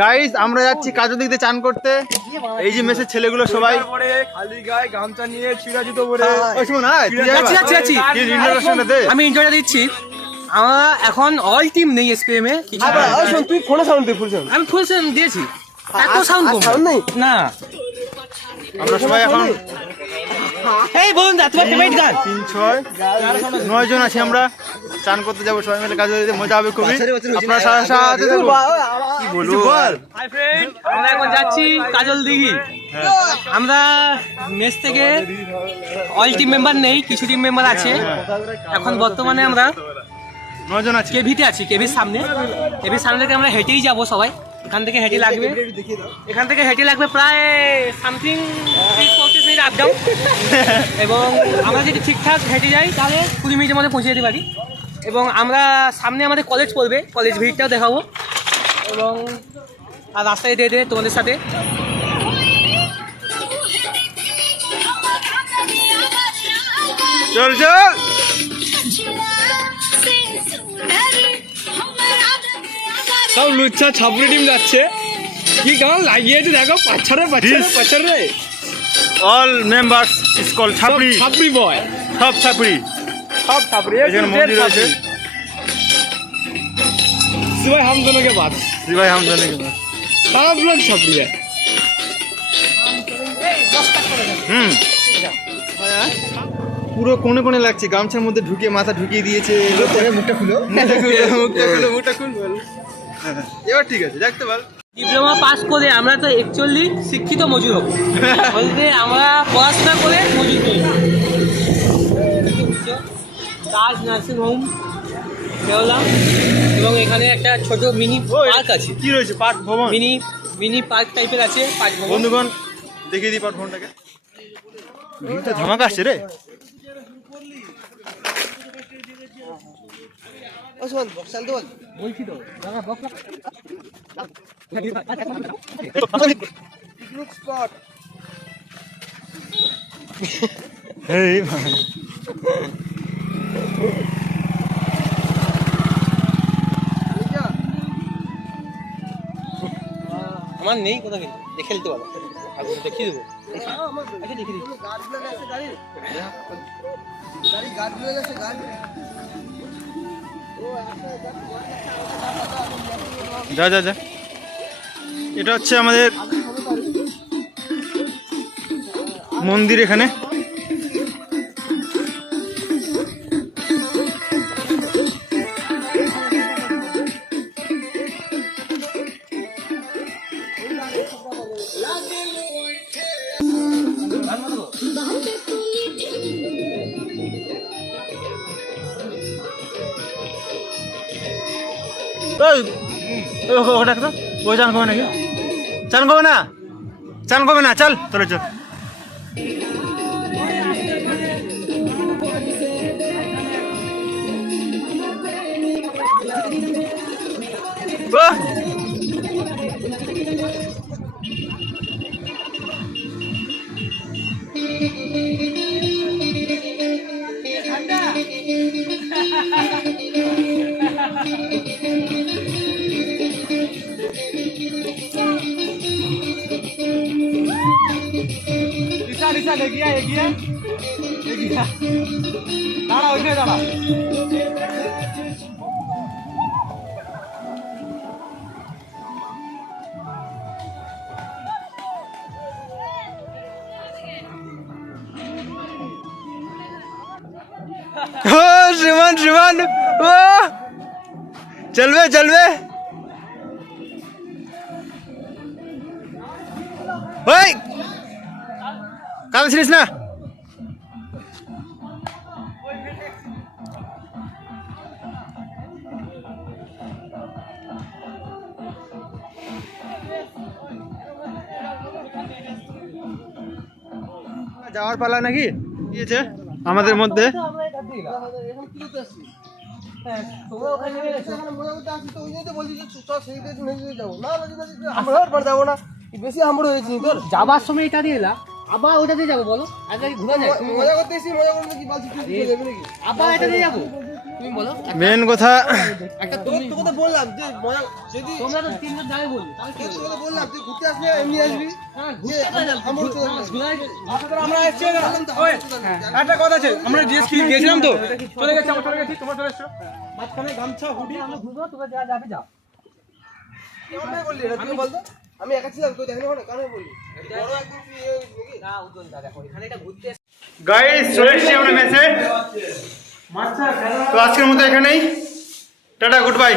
Guys আমরা যাচ্ছি কাজল দিকে চান করতে। এই যে মেসের ছেলেগুলো সবাই খালি গায়ে গামছা নিয়ে ছিঁড়া জুতো পরে। আমি এনজয়টা দিচ্ছি। আমরা এখন অল টিম নেই এসপিএম এ। তুই ফোনে সাউন্ড দে, ফুল সাউন্ড। আমি ফুল সাউন্ড দিয়েছি, এত সাউন্ড কম নেই না। আমরা সবাই এখন এই বলুন দা, তোমার পেমেন্ট গান 3, 6, 9 জন আছি। আমরা চান করতে যাবো সবাই মিলে, কাজল দিতে মজা হবে খুবই। আপনারা সাথে থাকুন। কি বলবো বল। হাই ফ্রেন্ড, আমরা এখন যাচ্ছি কাজল দিঘি। আমরা মেস থেকে অল টিম মেম্বার নেই, কিছু টিম মেম্বার আছে। এখন বর্তমানে আমরা 9 জন আছি। কেভিতে আছি, কেভির সামনে। কেভির সামনে থেকে আমরা হেঁটেই যাবো সবাই। এখান থেকে হেঁটে লাগবে, এখান থেকে হেঁটে লাগবে প্রায় সামথিং 30-40 মিনিট আপ ডাউন। এবং আমরা যদি ঠিকঠাক হেঁটে যাই তাহলে 20 মিনিটের মধ্যে পৌঁছে যেতে পারি। এবং আমরা সামনে আমাদের কলেজ পড়বে, কলেজ ভিড়টাও দেখাবো। এবং আর রাস্তায় যেতে যেতে তোমাদের সাথে চল চল। সব লুচ্চা ছাপড়ি টিম যাচ্ছে। কি গান লাগিয়েছে দেখো, পাছরে। অল মেম্বার্স ইজ কল ছাপড়ি। ছাপড়ি বয়, সব ছাপড়ি। সব ছাপড়ি। এখানে মন্দির আছে। সিवाय हम दोनों के बाद সিভাই হামদানি কে পাস सब लोग छपड़ी है। পুরো কোণে কোণে লাগছে, গামছার মধ্যে ঢুকিয়ে মাথা ঢুকিয়ে দিয়েছে। মুখটা খুলো, মুখটা খুল বল। এবার ঠিক আছে, দেখতে বল। ডিপ্লোমা পাস করে আমরা তো অ্যাকচুয়ালি শিক্ষিত মজুর হবো, বলতে আমরা পড়াশোনা করে মজুর করি। তাজ নার্সিং হোম বেরোলাম এবং এখানে একটা ছোট মিনি পার্ক আছে। কি রয়েছে? পার্ক ভবন, মিনি পার্ক টাইপের আছে, পার্ক ভবন। বন্ধুগণ দেখিয়ে দিই পার্ক ভবনটাকে। ভিড়টা ধামাকা আসছে রে। বলছি তো पिकनिक स्पॉट। এই আমার নেই কোথাও, কিন্তু দেখে নিতে পারো, দেখিয়ে দেবো। দেখিয়ে দিই। যা যা যা। এটা হচ্ছে আমাদের মন্দির। এখানে ওটা তো ওই চান করবে নাকি? চান করবে না, চান করবে না। চল তোরা চল। রিসা এগিয়ে দাঁড়া, ওইখানে দাঁড়া। श्रीमान चलवे কাল ছিলিস না? যাওয়ার পালা নাকি দিয়েছে আমাদের মধ্যে। যাবার সময় এটা দিয়ে এলাম, আবার ওটা দিয়ে যাবো বলো, আগে ঘুরে যাই। মজা করতে এসেছি, মজা করতে কি বলছি তুই চলে যাবে নাকি? আবার এটা দিয়ে যাবো, তুমি বলো। মেন কথা একটা তোকে তো বললাম যে মজা যদি তোমরা তো তিনজন যাবে বললি, তাহলে কি তোকে তো বললাম তুই ঘুরতে আসলে এমনি আসবি। হ্যাঁ ঘুরতে যাবো, আমরা এসছি না। ওই, একটা কথা আছে, আমরা গিয়েছিলাম তো, চলে গেছি, আমরা চলে গেছি, তোমরা চলে এসছো। মাঝখানে গামছা হুডি আমরা ঘুরবো, তোমরা যা যাবে যাও। কেমন ভাবে বললি এটা তুই বলতো? আমি একা ছিলাম, তুই দেখেনি ওখানে কারণে বললি বড় একদম তুই নাকি? না উজ্জ্বল দা দেখো এখানে এটা ঘুরতে গাইস চলে এসেছি আমরা মেসে। তো আজকের মতো এখানেই, টাটা, গুড বাই।